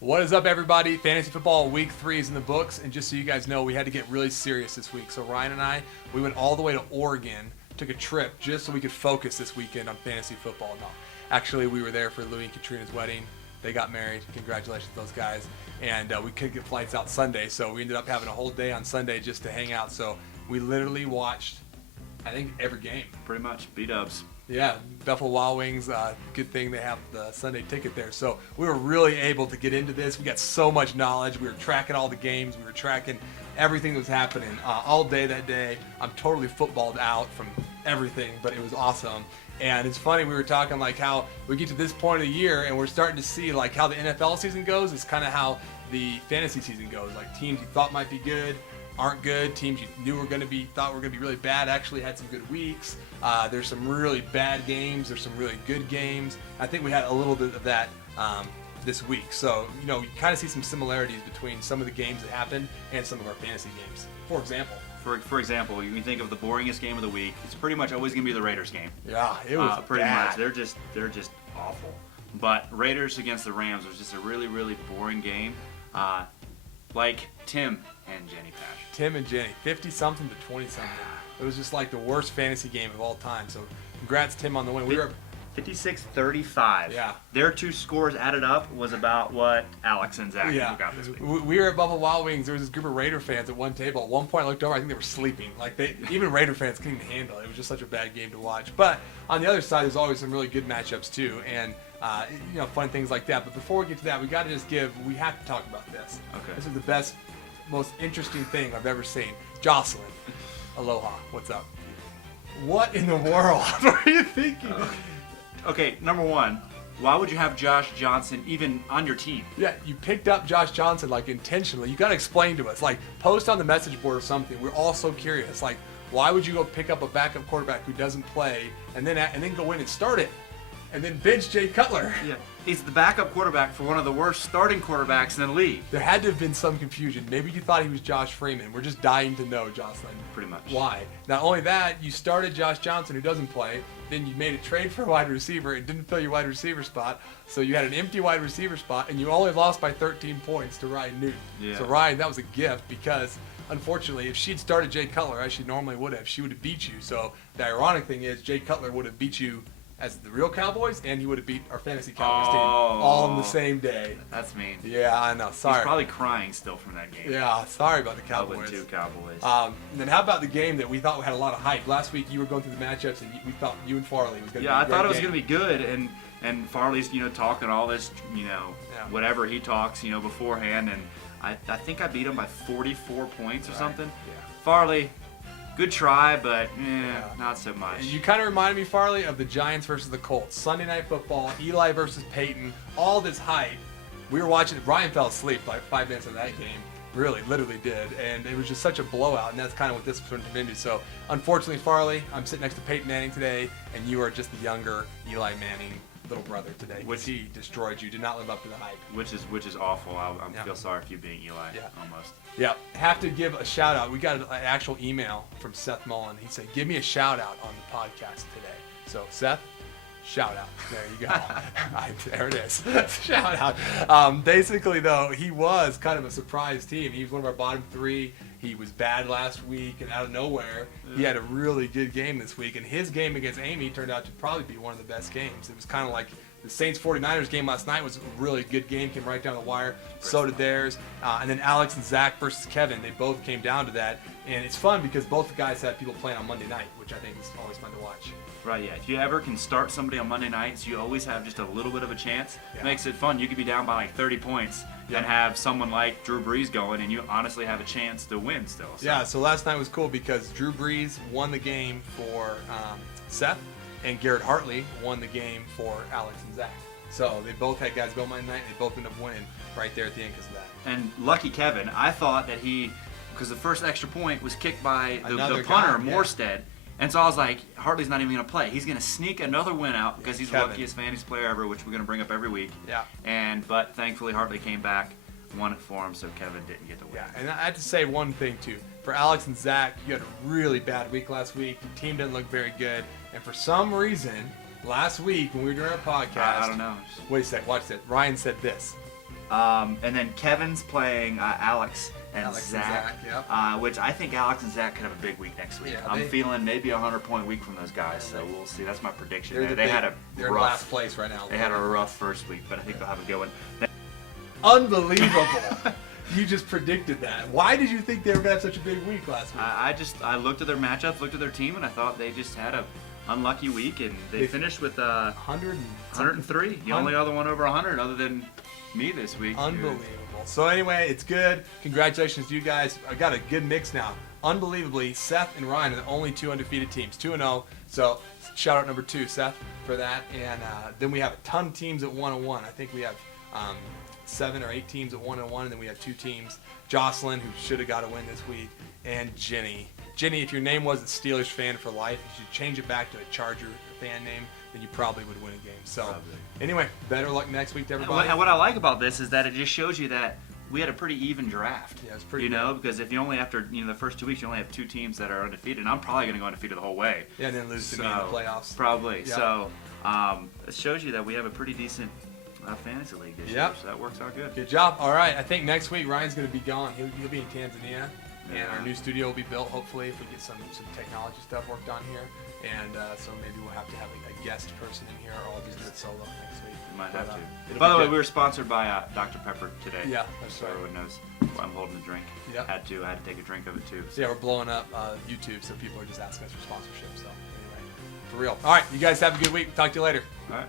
What is up, everybody? Fantasy Football Week 3 is in the books, and just so you guys know, we had to get really serious this week. So Ryan and I, we went all the way to Oregon, took a trip just so we could focus this weekend on fantasy football. No, actually, we were there for Louis and Katrina's wedding. They got married. Congratulations to those guys. And we couldn't get flights out Sunday, so we ended up having a whole day on Sunday just to hang out. So we literally watched, I think, every game. Pretty much, B-dubs. Yeah, Buffalo Wild Wings, good thing they have the Sunday ticket there. So we were really able to get into this. We got so much knowledge. We were tracking all the games. We were tracking everything that was happening all day that day. I'm totally footballed out from everything, but it was awesome. And it's funny, we were talking like how we get to this point of the year and we're starting to see like how the NFL season goes. It's kind of how the fantasy season goes. Like teams you thought might be good aren't good. Teams you knew thought were gonna be really bad actually had some good weeks. There's some really bad games. There's some really good games. I think we had a little bit of that this week. So you kind of see some similarities between some of the games that happened and some of our fantasy games. For example. For example, when you think of the boringest game of the week, it's pretty much always gonna be the Raiders game. Yeah, it was pretty bad. much. They're just awful. But Raiders against the Rams was just a really boring game. Like Tim and Jenny Pash. Tim and Jenny, 50-something to 20-something. It was just like the worst fantasy game of all time. So congrats, Tim, on the win. We were 56-35. Yeah. Their two scores added up was about what Alex and Zach got this week. We were at Buffalo Wild Wings. There was this group of Raider fans at one table. At one point, I looked over. I think they were sleeping. Like even Raider fans couldn't even handle it. It was just such a bad game to watch. But on the other side, there's always some really good matchups too, and fun things like that. But before we get to that, we have to talk about this. Okay. This is the best, most interesting thing I've ever seen. Jocelyn, aloha. What's up? What in the world were you thinking? Okay, number one, why would you have Josh Johnson even on your team? Yeah, you picked up Josh Johnson like intentionally. You got to explain to us, like post on the message board or something. We're all so curious. Like, why would you go pick up a backup quarterback who doesn't play and then go in and start it, and then bench Jay Cutler? Yeah, he's the backup quarterback for one of the worst starting quarterbacks in the league. There had to have been some confusion. Maybe you thought he was Josh Freeman. We're just dying to know, Jocelyn. Pretty much. Why? Not only that, you started Josh Johnson, who doesn't play. Then you made a trade for a wide receiver and didn't fill your wide receiver spot. So you had an empty wide receiver spot, and you only lost by 13 points to Ryan Newton. Yeah. So Ryan, that was a gift because, unfortunately, if she'd started Jay Cutler, as she normally would have, she would have beat you. So the ironic thing is Jay Cutler would have beat you as the real Cowboys, and he would have beat our fantasy Cowboys team all in the same day. That's mean. Yeah, I know. Sorry. He's probably crying still from that game. Yeah, sorry about the Cowboys. 0-2 Cowboys. And then how about the game that we thought had a lot of hype? Last week you were going through the matchups, and we thought you and Farley was going to be a I great thought it was game. going to be good, and Farley's talking all this whatever he talks beforehand, and I think I beat him by 44 points or something. Yeah. Farley, good try, but not so much. You kind of reminded me, Farley, of the Giants versus the Colts. Sunday Night Football, Eli versus Peyton, all this hype. We were watching it. Ryan fell asleep like 5 minutes of that game. Really, literally did. And it was just such a blowout, and that's kind of what this turned into. So, unfortunately, Farley, I'm sitting next to Peyton Manning today, and you are just the younger Eli Manning little brother today. Which he destroyed you, did not live up to the hype. Which is awful. I feel sorry for you being Eli, almost. Yeah, have to give a shout out. We got an actual email from Seth Mullen. He said, give me a shout out on the podcast today. So Seth, shout out. There you go. There it is. Shout out. Basically, though, he was kind of a surprise team. He was one of our bottom three. He was bad last week, and out of nowhere, he had a really good game this week. And his game against Amy turned out to probably be one of the best games. It was kind of like the Saints-49ers game last night was a really good game, came right down the wire. So did theirs. And then Alex and Zach versus Kevin, they both came down to that. And it's fun because both the guys have people playing on Monday night, which I think is always fun to watch. Right, yeah. If you ever can start somebody on Monday nights, you always have just a little bit of a chance. Yeah. It makes it fun. You could be down by like 30 points and have someone like Drew Brees going, and you honestly have a chance to win still. So. Yeah, so last night was cool because Drew Brees won the game for Seth, and Garrett Hartley won the game for Alex and Zach. So they both had guys go Monday night, and they both ended up winning right there at the end because of that. And lucky Kevin, I thought that because the first extra point was kicked by the punter, guy, Morstead. And so I was like, Hartley's not even going to play. He's going to sneak another win out because he's the luckiest fantasy player ever, which we're going to bring up every week. Yeah. But thankfully, Hartley came back, won it for him, so Kevin didn't get the win. Yeah, and I had to say one thing, too. For Alex and Zach, you had a really bad week last week. Your team didn't look very good. And for some reason, last week when we were doing our podcast... I don't know. Wait a sec, watch this. Ryan said this. And then Kevin's playing Alex and Zach. Yep. Which I think Alex and Zach could have a big week next week. Yeah, I'm feeling maybe a 100-point week from those guys, so we'll see. That's my prediction. They're in last place right now. They had a rough first week, but I think they'll have a good one. Unbelievable. You just predicted that. Why did you think they were going to have such a big week last week? I looked at their matchups, looked at their team, and I thought they just had a unlucky week, and they finished with 103. The only other one over 100 other than me this week. Unbelievable. So anyway, it's good. Congratulations to you guys. I got a good mix now. Unbelievably, Seth and Ryan are the only 2 undefeated teams, 2-0. So shout out number 2, Seth, for that. And then we have a ton of teams at 1-1. I think we have 7 or 8 teams at 1-1, and then we have 2 teams. Jocelyn, who should have got a win this week, and Jenny. Jenny, if your name wasn't Steelers fan for life, you should change it back to a Charger fan name, then you probably would win a game. So anyway, better luck next week to everybody. And what I like about this is that it just shows you that we had a pretty even draft. Yeah, it's pretty good. Because if you only after the first 2 weeks you only have 2 teams that are undefeated, and I'm probably going to go undefeated the whole way. Yeah, and then lose to me in the playoffs. Probably. Yep. So it shows you that we have a pretty decent fantasy league this year, so that works out good. Good job. All right, I think next week Ryan's going to be gone. He'll be in Tanzania, and our new studio will be built, hopefully, if we get some technology stuff worked on here. And so maybe we'll have to have a guest person in here, or I'll just do it solo next week. We might have to. By the way, we were sponsored by Dr. Pepper today. Yeah, that's so right. everyone knows why I'm holding the drink. Yep. I had to take a drink of it too. So yeah, we're blowing up YouTube, so people are just asking us for sponsorship. So anyway, for real. All right, you guys have a good week. Talk to you later. All right.